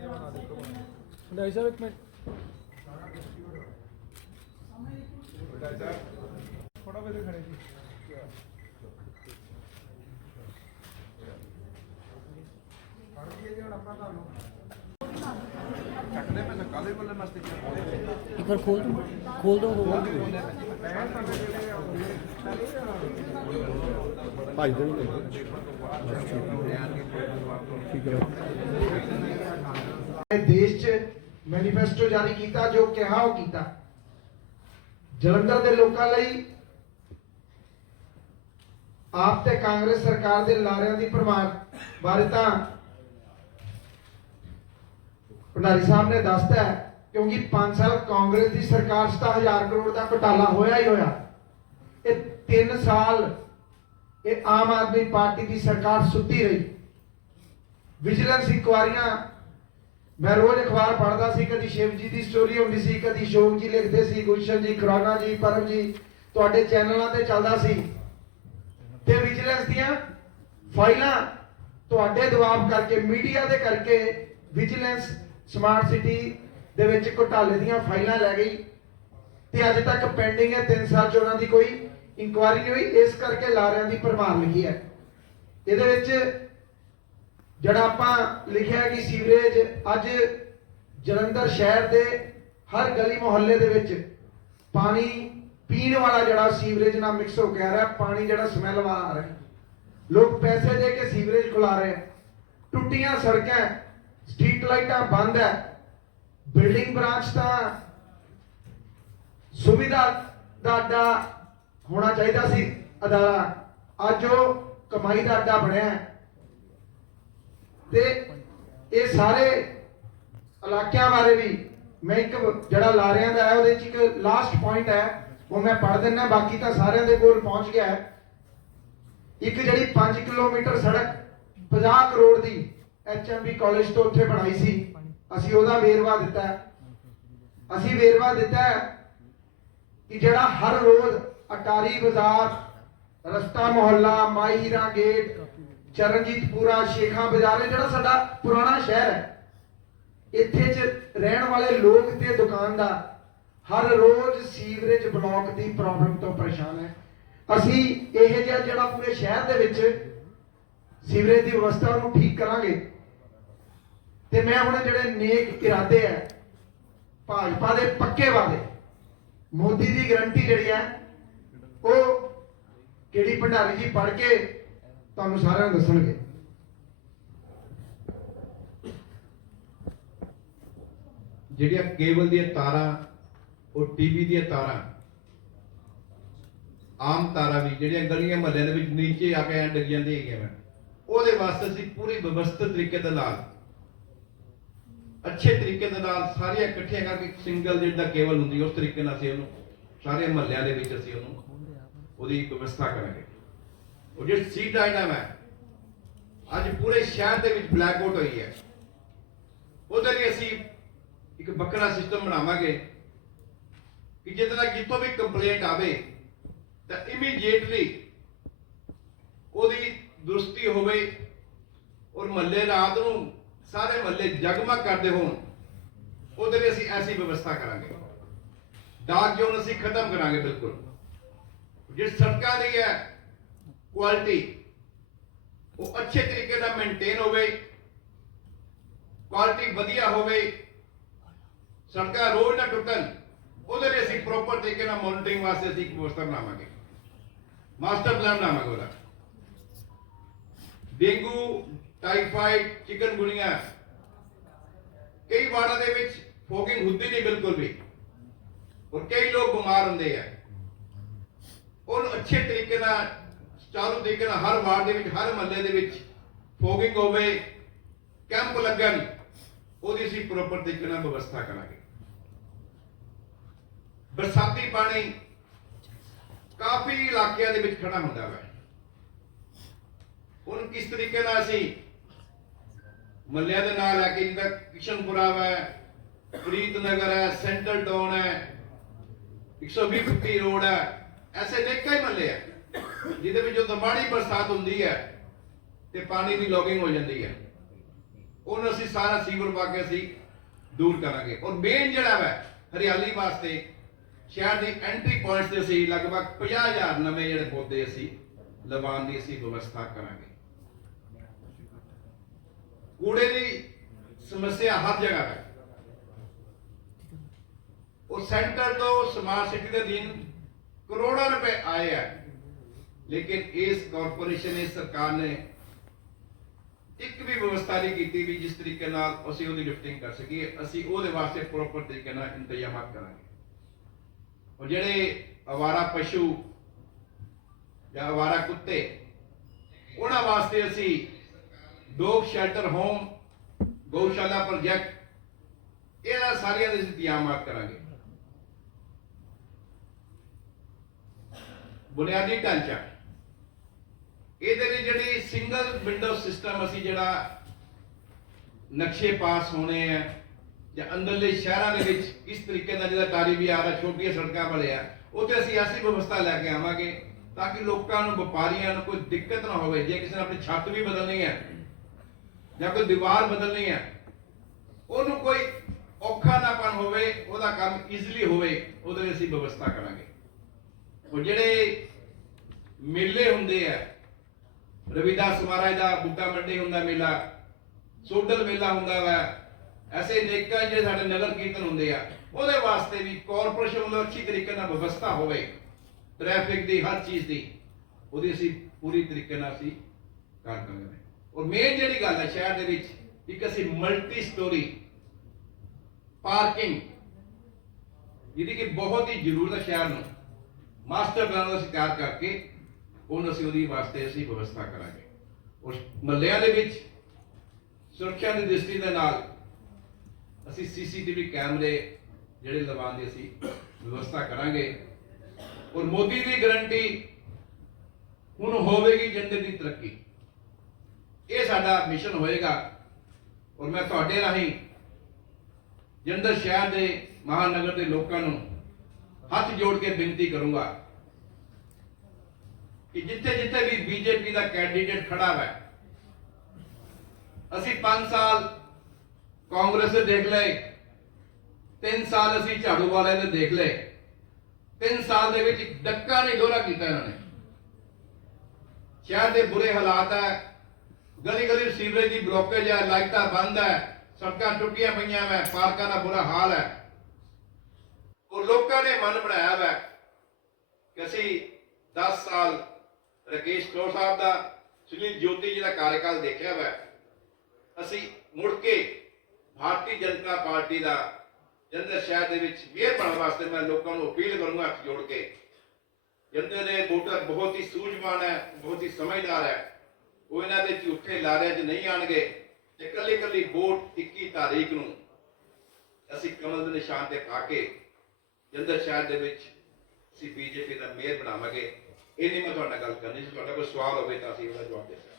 ਭਾਈ ਸਾਹਿਬ ਇੱਕ ਮਿੰਟ। ਥੋੜਾ ਵੇਲੇ ਖੜੇ ਜੀ। ਚੱਕਦੇ ਮੈਂ ਕਾਲੇ ਕੋਲੇ ਮਸਤੀ ਇੱਕ ਵਾਰ ਖੋਲ ਦੋ ਖੋਲ ਦੋ ਖੋਲ ਭਾਈ ਦੇ। ਠੀਕ ਹੈ ਇਹ ਦੇਸ਼ 'ਚ ਮੈਨੀਫੈਸਟੋ ਜਾਰੀ ਕੀਤਾ ਜੋ ਕਿਹਾ ਉਹ ਕੀਤਾ। ਜਲੰਧਰ ਦੇ ਲੋਕਾਂ ਲਈ ਆਪ ਤੇ ਕਾਂਗਰਸ ਸਰਕਾਰ ਦੇ ਲਾਰਿਆਂ ਦੀ ਪ੍ਰਮਾਣ ਬਾਰੇ ਤਾਂ ਭੰਡਾਰੀ ਸਾਹਿਬ ਨੇ ਦੱਸਤਾ ਕਿਉਂਕਿ 5 ਸਾਲ ਕਾਂਗਰਸ ਦੀ ਸਰਕਾਰ 'ਚ ਤਾਂ ਹਜ਼ਾਰ ਕਰੋੜ ਦਾ ਘੁਟਾਲਾ ਹੋਇਆ ਹੀ ਹੋਇਆ। ਇਹ 3 ਸਾਲ ਇਹ ਆਮ ਆਦਮੀ ਪਾਰਟੀ ਦੀ ਸਰਕਾਰ ਸੁੱਤੀ ਰਹੀ। ਵਿਜੀਲੈਂਸ ਇਨਕੁਆਰੀਆਂ, ਮੈਂ ਰੋਜ਼ ਅਖਬਾਰ ਪੜ੍ਹਦਾ ਸੀ, ਕਦੀ ਸ਼ਿਵ ਜੀ ਦੀ ਸਟੋਰੀ ਹੁੰਦੀ ਸੀ, ਕਦੀ ਸ਼ੋਮ ਜੀ ਲਿਖਦੇ ਸੀ, ਗੁਲਸ਼ਨ ਜੀ, ਖੁਰਾਨਾ ਜੀ, ਪਰਮ ਜੀ, ਤੁਹਾਡੇ ਚੈਨਲਾਂ ਤੇ ਚੱਲਦਾ ਸੀ। ਤੇ ਵਿਜੀਲੈਂਸ ਦੀਆਂ ਫਾਈਲਾਂ ਤੁਹਾਡੇ ਦਬਾਅ ਕਰਕੇ, ਮੀਡੀਆ ਦੇ ਕਰਕੇ ਵਿਜੀਲੈਂਸ ਸਮਾਰਟ ਸਿਟੀ ਦੇ ਵਿੱਚ ਘੁਟਾਲੇ ਦੀਆਂ ਫਾਈਲਾਂ ਲੈ ਗਈ ਤੇ ਅੱਜ ਤੱਕ ਪੈਂਡਿੰਗ ਹੈ 3 ਸਾਲ ਚ ਉਹਨਾਂ ਦੀ ਕੋਈ ਇਨਕੁਆਇਰੀ ਨਹੀਂ ਹੋਈ। ਇਸ ਕਰਕੇ ਲਾਰਿਆਂ ਦੀ ਭਰਮਾਰ ਲਿਖੀ ਹੈ। ਇਹਦੇ ਵਿੱਚ ਜਿਹੜਾ ਆਪਾਂ ਲਿਖਿਆ ਕਿ ਸੀਵਰੇਜ ਅੱਜ ਜਲੰਧਰ ਸ਼ਹਿਰ ਦੇ ਹਰ ਗਲੀ ਮੁਹੱਲੇ ਦੇ ਵਿੱਚ ਪਾਣੀ ਪੀਣ ਵਾਲਾ ਜਿਹੜਾ ਸੀਵਰੇਜ ਨਾਲ ਮਿਕਸ ਹੋ ਕੇ ਆ ਰਿਹਾ, ਪਾਣੀ ਜਿਹੜਾ ਸਮੈਲ ਵਾਲਾ ਆ ਰਿਹਾ। ਲੋਕ ਪੈਸੇ ਦੇ ਕੇ ਸੀਵਰੇਜ ਖੁਲਾ ਰਹੇ ਟੁੱਟੀਆਂ ਸੜਕਾਂ ਸਟਰੀਟ ਲਾਈਟਾਂ ਬੰਦ ਹੈ। ਬਿਲਡਿੰਗ ਬ੍ਰਾਂਚ ਤਾਂ ਸੁਵਿਧਾ ਦਾ ਅੱਡਾ ਹੋਣਾ ਚਾਹੀਦਾ ਸੀ, ਅਦਾਰਾ। ਅੱਜ ਉਹ ਕਮਾਈ ਦਾ ਅੱਡਾ ਬਣਿਆ ਹੈ। ਤੇ ਇਹ ਸਾਰੇ ਇਲਾਕਿਆਂ ਬਾਰੇ ਵੀ ਮੈਂ ਇੱਕ ਜਿਹੜਾ ਲਾਰਿਆਂ ਦਾ ਹੈ, ਉਹਦੇ ਚ ਇੱਕ ਲਾਸਟ ਪੁਆਇੰਟ ਹੈ, ਉਹ ਮੈਂ ਪੜ੍ਹ ਦਿੰਦਾ, ਬਾਕੀ ਤਾਂ ਸਾਰਿਆਂ ਦੇ ਕੋਲ ਪਹੁੰਚ ਗਿਆ ਹੈ। ਇੱਕ ਜਿਹੜੀ 5 ਕਿਲੋਮੀਟਰ ਸੜਕ 50 ਕਰੋੜ ਦੀ ਐਚਐਮਬੀ ਕਾਲਜ ਤੋਂ ਉੱਥੇ ਬਣਾਈ ਸੀ। ਅਸੀਂ ਉਹਦਾ ਵੇਰਵਾ ਦਿੱਤਾ। ਅਸੀਂ ਵੇਰਵਾ ਦਿੱਤਾ ਕਿ ਜਿਹੜਾ ਹਰ ਰੋਜ਼ ਅਟਾਰੀ ਬਾਜ਼ਾਰ, ਰਸਤਾ ਮੁਹੱਲਾ ਮਾਈ ਹੀਰਾ ਗੇਟ, ਚਰਨਜੀਤਪੁਰਾ, ਸ਼ੇਖਾਂ ਬਾਜ਼ਾਰ, ਇਹ ਜਿਹੜਾ ਸਾਡਾ ਪੁਰਾਣਾ ਸ਼ਹਿਰ ਹੈ, ਇੱਥੇ ਚ ਰਹਿਣ ਵਾਲੇ ਲੋਕ ਤੇ ਦੁਕਾਨਦਾਰ ਹਰ ਰੋਜ਼ ਸੀਵਰੇਜ ਬਲਾਕ ਦੀ ਪ੍ਰੋਬਲਮ ਤੋਂ ਪਰੇਸ਼ਾਨ ਹੈ। ਅਸੀਂ ਇਹ ਜਿਹਾ ਜਿਹੜਾ ਪੂਰੇ ਸ਼ਹਿਰ ਦੇ ਵਿੱਚ ਸੀਵਰੇਜ ਦੀ ਵਿਵਸਥਾ ਨੂੰ ਠੀਕ ਕਰਾਂਗੇ ਤੇ ਮੈਂ ਹੁਣ ਜਿਹੜੇ ਨੇਕ ਇਰਾਦੇ ਹੈ ਭਾਜਪਾ ਦੇ ਪੱਕੇ ਵਾਅਦੇ, ਮੋਦੀ ਦੀ ਗਰੰਟੀ ਜਿਹੜੀ ਹੈ ਉਹ ਕਿਹੜੀ ਭੰਡਾਰੀ ਜੀ ਪੜ ਕੇ ਤੁਹਾਨੂੰ ਸਾਰਿਆਂ ਨੂੰ ਦੱਸਣਗੇ। ਜਿਹੜੀਆਂ ਕੇਬਲ ਦੀਆਂ ਤਾਰਾਂ, ਉਹ ਟੀਵੀ ਦੀਆਂ ਤਾਰਾਂ, ਆਮ ਤਾਰਾਂ ਵੀ, ਜਿਹੜੀਆਂ ਗਲੀਆਂ ਮਹੱਲਿਆਂ ਦੇ ਵਿੱਚ ਨੀਚੇ ਆ ਕੇ ਐਂ ਡਿੱਗ ਜਾਂਦੇ ਹੈਗੇ ਉਹਦੇ ਵਾਸਤੇ ਅਸੀਂ ਪੂਰੀ ਵਿਵਸਥਿਤ ਤਰੀਕੇ ਦੇ ਨਾਲ ਅੱਛੇ ਤਰੀਕੇ ਦੇ ਨਾਲ ਸਾਰੀਆਂ ਇਕੱਠੀਆਂ ਕਰਕੇ ਸਿੰਗਲ ਜਿਹੜਾ ਕੇਵਲ ਹੁੰਦੀ ਉਸ ਤਰੀਕੇ ਨਾਲ ਅਸੀਂ ਉਹਨੂੰ ਸਾਰੇ ਮਹੱਲਿਆਂ ਦੇ ਵਿੱਚ ਅਸੀਂ ਉਹਨੂੰ ਉਹਦੀ ਵਿਵਸਥਾ ਕਰਾਂਗੇ। ਉਹ ਜਿਹੜੀ ਸੀਟ ਆਈਟਮ ਹੈ, ਅੱਜ ਪੂਰੇ ਸ਼ਹਿਰ ਦੇ ਵਿੱਚ ਬਲੈਕ ਆਊਟ ਹੋਈ ਹੈ। ਉਹਦੇ ਲਈ ਅਸੀਂ ਇੱਕ ਬੱਕਰਾ ਸਿਸਟਮ ਬਣਾਵਾਂਗੇ ਕਿ ਜਿੱਦਾਂ ਜਿੱਥੋਂ ਵੀ ਕੰਪਲੇਂਟ ਆਵੇ, ਤਾਂ ਇਮੀਡੀਏਟਲੀ ਉਹਦੀ ਦੁਰਸਤੀ ਹੋਵੇ ਔਰ ਮਹੱਲੇ ਰਾਤ ਨੂੰ ਸਾਰੇ ਮਹੱਲੇ ਜਗਮਗ ਕਰਦੇ ਹੋਣ, ਉਹਦੇ ਲਈ ਅਸੀਂ ਐਸੀ ਵਿਵਸਥਾ ਕਰਾਂਗੇ। ਡਾਕ ਜੋਨ ਅਸੀਂ ਖਤਮ ਕਰਾਂਗੇ ਬਿਲਕੁਲ। ਜਿਸ ਸੜਕਾਂ ਦੀ ਹੈ ਕੁਆਲਿਟੀ ਉਹ ਅੱਛੇ ਤਰੀਕੇ ਨਾਲ ਮੇਨਟੇਨ ਹੋਵੇ ਕੁਆਲਿਟੀ ਵਧੀਆ ਹੋਵੇ, ਸੜਕਾਂ ਰੋਡ ਨਾ ਟੁੱਟਣ, ਉਹਦੇ ਲਈ ਅਸੀਂ ਪ੍ਰੋਪਰ ਤਰੀਕੇ ਨਾਲ ਮੋਨਿਟਰਿੰਗ ਵਾਸਤੇ ਅਸੀਂ ਇੱਕ ਵਿਵਸਥਾ ਬਣਾਵਾਂਗੇ। ਮਾਸਟਰ ਪਲਾਨ ਬਣਾਵਾਂਗੇ ਉਹਦਾ। ਡੇਂਗੂ ਟਾਈਫਾਈਡ ਚਿਕਨਗੁਨੀਆ ਕਈ ਵਾਰਡਾਂ ਦੇ ਵਿੱਚ ਫੋਗਿੰਗ ਹੁੰਦੀ ਨਹੀਂ ਬਿਲਕੁਲ ਵੀ। ਔਰ ਕਈ ਲੋਕ ਬਿਮਾਰ ਹੁੰਦੇ ਆ। ਉਹਨੂੰ ਅੱਛੇ ਤਰੀਕੇ ਨਾਲ ਚਾਲੂ ਤਰੀਕੇ ਨਾਲ ਹਰ ਵਾਰਡ ਦੇ ਵਿੱਚ, ਹਰ ਮਹੱਲੇ ਦੇ ਵਿੱਚ ਫੋਗਿੰਗ ਹੋਵੇ, ਕੈਂਪ ਲੱਗਣ, ਉਹਦੀ ਅਸੀਂ ਪ੍ਰੋਪਰ ਤਰੀਕੇ ਨਾਲ ਵਿਵਸਥਾ ਕਰਾਂਗੇ। ਬਰਸਾਤੀ ਪਾਣੀ ਕਾਫੀ ਇਲਾਕਿਆਂ ਦੇ ਵਿੱਚ ਖੜਾ ਹੁੰਦਾ ਹੈ ਹੁਣ ਕਿਸ ਤਰੀਕੇ ਨਾਲ ਅਸੀਂ ਮੱਲਿਆਂ ਦੇ ਨਾਲ ਲੈ ਕੇ ਜਿੱਦਾਂ ਕਿਸ਼ਨਪੁਰਾ ਹੈ ਪ੍ਰੀਤ ਨਗਰ ਹੈ, ਸੈਂਟਰਲ ਟਾਊਨ ਹੈ 120 ਫੁੱਟੀ ਰੋਡ ਹੈ, ਐਸੇ ਨੇ ਹੀ ਮੱਲੇ ਹੈ ਜਿਹਦੇ ਵਿੱਚ ਜਦੋਂ ਮਾੜੀ ਬਰਸਾਤ ਹੁੰਦੀ ਹੈ ਤੇ ਪਾਣੀ ਦੀ ਲੌਗਿੰਗ ਹੋ ਜਾਂਦੀ ਹੈ। ਉਹਨੂੰ ਅਸੀਂ ਸਾਰਾ ਸੀਵਰ ਪਾ ਕੇ ਅਸੀਂ ਦੂਰ ਕਰਾਂਗੇ। ਔਰ ਮੇਨ ਜਿਹੜਾ ਹੈ ਹਰਿਆਲੀ ਵਾਸਤੇ ਸ਼ਹਿਰ ਦੀ ਐਂਟਰੀ ਪੁਆਇੰਟਸ ਤੇ ਅਸੀਂ ਲਗਭਗ 50000 ਨਵੇਂ ਜਿਹੜੇ ਪੌਦੇ ਅਸੀਂ ਲਗਾਉਣ ਦੀ ਅਸੀਂ ਵਿਵਸਥਾ ਕਰਾਂਗੇ। ਕੂੜੇ ਦੀ ਸਮੱਸਿਆ ਹਰ ਜਗ੍ਹਾ ਹੈ ਉਹ ਸੈਂਟਰ ਤੋਂ ਸਮਾਰਟ ਸਿਟੀ ਦੇ ਦਿਨ ਕਰੋੜਾਂ ਰੁਪਏ ਆਏ ਆ। ਲੇਕਿਨ ਇਸ ਕਾਰਪੋਰੇਸ਼ਨ ਇਸ ਸਰਕਾਰ ਨੇ ਇੱਕ ਵੀ ਵਿਵਸਥਾ ਨਹੀਂ ਕੀਤੀ ਵੀ ਜਿਸ ਤਰੀਕੇ ਨਾਲ ਅਸੀਂ ਉਹਦੀ ਲਿਫਟਿੰਗ ਕਰ ਸਕੀਏ, ਅਸੀਂ ਉਹਦੇ ਵਾਸਤੇ ਪ੍ਰੋਪਰ ਤਰੀਕੇ ਨਾਲ ਇੰਤਜ਼ਾਮਾਤ ਕਰਾਂਗੇ। ਉਹ ਜਿਹੜੇ ਅਵਾਰਾ ਪਸ਼ੂ ਜਾਂ ਅਵਾਰਾ ਕੁੱਤੇ, ਉਹਨਾਂ ਵਾਸਤੇ ਅਸੀਂ ਡੋਗ ਸ਼ੈਲਟਰ, ਹੋਮ, ਗਊਸ਼ਾਲਾ ਪ੍ਰੋਜੈਕਟ, ਇਹਨਾਂ ਸਾਰੀਆਂ ਦੇ ਇੰਤਜ਼ਾਮਾਤ ਕਰਾਂਗੇ। ਬੁਨਿਆਦੀ ਢਾਂਚਾ। ਇਹਦੇ ਲਈ ਜਿਹੜੀ ਸਿੰਗਲ ਵਿੰਡੋ ਸਿਸਟਮ ਅਸੀਂ ਜਿਹੜਾ ਨਕਸ਼ੇ ਪਾਸ ਹੋਣੇ ਆ, ਜਾਂ ਅੰਦਰਲੇ ਸ਼ਹਿਰਾਂ ਦੇ ਵਿੱਚ ਇਸ ਤਰੀਕੇ ਦਾ ਜਿਹੜਾ ਤਾਰੀ ਵੀ ਆ ਰਿਹਾ ਛੋਟੀਆਂ ਸੜਕਾਂ ਵਾਲੇ ਆ, ਉੱਥੇ ਅਸੀਂ ਐਸੀ ਵਿਵਸਥਾ ਲੈ ਕੇ ਆਵਾਂਗੇ ਤਾਂ ਕਿ ਲੋਕਾਂ ਨੂੰ, ਵਪਾਰੀਆਂ ਨੂੰ ਕੋਈ ਦਿੱਕਤ ਨਾ ਹੋਵੇ, ਜੇ ਕਿਸੇ ਨੇ ਆਪਣੀ ਛੱਤ ਵੀ ਬਦਲਣੀ ਹੈ ਜਾਂ ਕੋਈ ਦੀਵਾਰ ਬਦਲਣੀ ਹੈ, ਉਹਨੂੰ ਕੋਈ ਔਖਾ ਨਾ ਪਨ ਹੋਵੇ, ਉਹਦਾ ਕੰਮ ਈਜ਼ੀਲੀ ਹੋਵੇ, ਉਹਦੇ ਲਈ ਅਸੀਂ ਵਿਵਸਥਾ ਕਰਾਂਗੇ। ਉਹ ਜਿਹੜੇ ਮੇਲੇ ਹੁੰਦੇ ਆ, ਰਵਿਦਾਸ ਮਹਾਰਾਜ ਦਾ ਬੁੱਢਾ ਮੰਡੀ ਹੁੰਦਾ ਮੇਲਾ, ਸੋਡਲ ਮੇਲਾ ਹੁੰਦਾ ਵਾ, ਐਸੇ ਨੇਕਾਂ ਜਿਹੜੇ ਸਾਡੇ ਨਗਰ ਕੀਰਤਨ ਹੁੰਦੇ ਆ, ਉਹਦੇ ਵਾਸਤੇ ਵੀ ਕਾਰਪੋਰੇਸ਼ਨ ਵੱਲੋਂ ਅੱਛੀ ਤਰੀਕੇ ਨਾਲ ਵਿਵਸਥਾ ਹੋਵੇ ਟ੍ਰੈਫਿਕ ਦੀ, ਹਰ ਚੀਜ਼ ਦੀ, ਉਹਦੀ ਅਸੀਂ ਪੂਰੀ ਤਰੀਕੇ ਨਾਲ ਅਸੀਂ ਕਰ ਕਰਾਂਗੇ। ਔਰ ਮੇਨ ਜਿਹੜੀ ਗੱਲ ਹੈ ਸ਼ਹਿਰ ਦੇ ਵਿੱਚ, ਇੱਕ ਅਸੀਂ ਮਲਟੀ ਸਟੋਰੀ ਪਾਰਕਿੰਗ ਜਿਹਦੀ ਕਿ ਬਹੁਤ ਹੀ ਜ਼ਰੂਰਤ ਹੈ ਸ਼ਹਿਰ ਨੂੰ। ਮਾਸਟਰ ਪਲਾਨ ਦਾ ਸਿਕਾਰ ਕਰਕੇ ਉਹਨੂੰ ਅਸੀਂ ਉਹਦੀ ਵਾਸਤੇ ਅਸੀਂ ਵਿਵਸਥਾ ਕਰਾਂਗੇ। ਔਰ ਮਹੱਲਿਆਂ ਦੇ ਵਿੱਚ, ਸੁਰੱਖਿਆ ਦੀ ਦ੍ਰਿਸ਼ਟੀ ਦੇ ਨਾਲ ਅਸੀਂ ਸੀਸੀਟੀਵੀ ਕੈਮਰੇ ਜਿਹੜੇ ਲਗਾਉਣ ਦੀ ਅਸੀਂ ਵਿਵਸਥਾ ਕਰਾਂਗੇ। ਔਰ ਮੋਦੀ ਦੀ ਗਰੰਟੀ ਹੁਣ ਹੋਵੇਗੀ ਜਨਤੇ ਦੀ ਤਰੱਕੀ। ਇਹ ਸਾਡਾ ਮਿਸ਼ਨ ਹੋਏਗਾ ਔਰ ਮੈਂ ਤੁਹਾਡੇ ਰਾਹੀਂ ਜਲੰਧਰ ਸ਼ਹਿਰ ਦੇ ਮਹਾਨਗਰ ਦੇ ਲੋਕਾਂ ਨੂੰ ਹੱਥ ਜੋੜ ਕੇ ਬੇਨਤੀ ਕਰੂੰਗਾ ਕਿ ਜਿੱਥੇ ਜਿੱਥੇ ਵੀ ਬੀਜੇਪੀ ਦਾ ਕੈਂਡੀਡੇਟ ਖੜਾ ਹੈ ਅਸੀਂ 5 ਸਾਲ ਕਾਂਗਰਸ ਦੇ ਦੇਖ ਲਏ 3 ਸਾਲ ਅਸੀਂ ਝਾੜੂ ਵਾਲਿਆਂ ਦੇ ਦੇਖ ਲਏ 3 ਸਾਲ ਦੇ ਵਿੱਚ ਡੱਕਾ ਨਹੀਂ ਦੋਹਰਾ ਕੀਤਾ ਇਹਨਾਂ ਨੇ। ਸ਼ਹਿਰ ਦੇ ਬੁਰੇ ਹਾਲਾਤ ਹੈ ਗਲੀ ਗਲੀ ਸੀਵਰੇਜ ਦੀ ਬਲੋਕੇਜ ਹੈ, ਲਾਈਟਾਂ ਬੰਦ ਹੈ, ਸੜਕਾਂ ਟੁੱਟੀਆਂ ਪਈਆਂ ਹੈ ਪਾਰਕਾਂ ਦਾ ਬੁਰਾ ਹਾਲ ਹੈ। ਉਹ ਲੋਕਾਂ ਨੇ ਮਨ ਬਣਾਇਆ ਹੈ ਕਿ ਅਸੀਂ 10 ਸਾਲ ਰਕੇਸ਼ ਟੋਰ ਸਾਹਿਬ ਦਾ, ਸੁਨੀਲ ਜੋਤੀ ਜੀ ਦਾ ਕਾਰਜਕਾਲ ਦੇਖਿਆ ਹੈ ਅਸੀਂ ਮੁੜ ਕੇ ਭਾਰਤੀ ਜਨਤਾ ਪਾਰਟੀ ਦਾ ਜਲੰਧਰ ਸ਼ਹਿਰ ਦੇ ਵਿੱਚ ਮੇਅਰ ਬਣਨ ਵਾਸਤੇ ਮੈਂ ਲੋਕਾਂ ਨੂੰ ਅਪੀਲ ਕਰੂੰਗਾ ਹੱਥ ਜੋੜ ਕੇ। ਜਲੰਧਰ ਦੇ ਵੋਟਰ ਬਹੁਤ ਹੀ ਸੂਝਵਾਨ ਹੈ, ਬਹੁਤ ਹੀ ਸਮਝਦਾਰ ਹੈ। ਉਹ ਇਹਨਾਂ ਦੇ ਝੂਠੇ ਲਾਰਿਆਂ 'ਚ ਨਹੀਂ ਆਣਗੇ ਤੇ ਕੱਲੀ ਕੱਲੀ ਵੋਟ 21 ਤਾਰੀਖ ਨੂੰ ਅਸੀਂ ਕਮਲ ਦੇ ਨਿਸ਼ਾਨ ਤੇ ਪਾ ਕੇ ਜਲੰਧਰ ਸ਼ਹਿਰ ਦੇ ਵਿੱਚ ਅਸੀਂ ਬੀਜੇਪੀ ਦਾ ਮੇਅਰ ਬਣਾਵਾਂਗੇ। ਇਹ ਨਹੀਂ ਮੈਂ ਤੁਹਾਡੇ ਨਾਲ ਗੱਲ ਕਰਨੀ ਸੀ, ਤੁਹਾਡਾ ਕੋਈ ਸਵਾਲ ਹੋਵੇ ਤਾਂ ਅਸੀਂ ਉਹਦਾ ਜਵਾਬ ਦੇ ਸਕਦੇ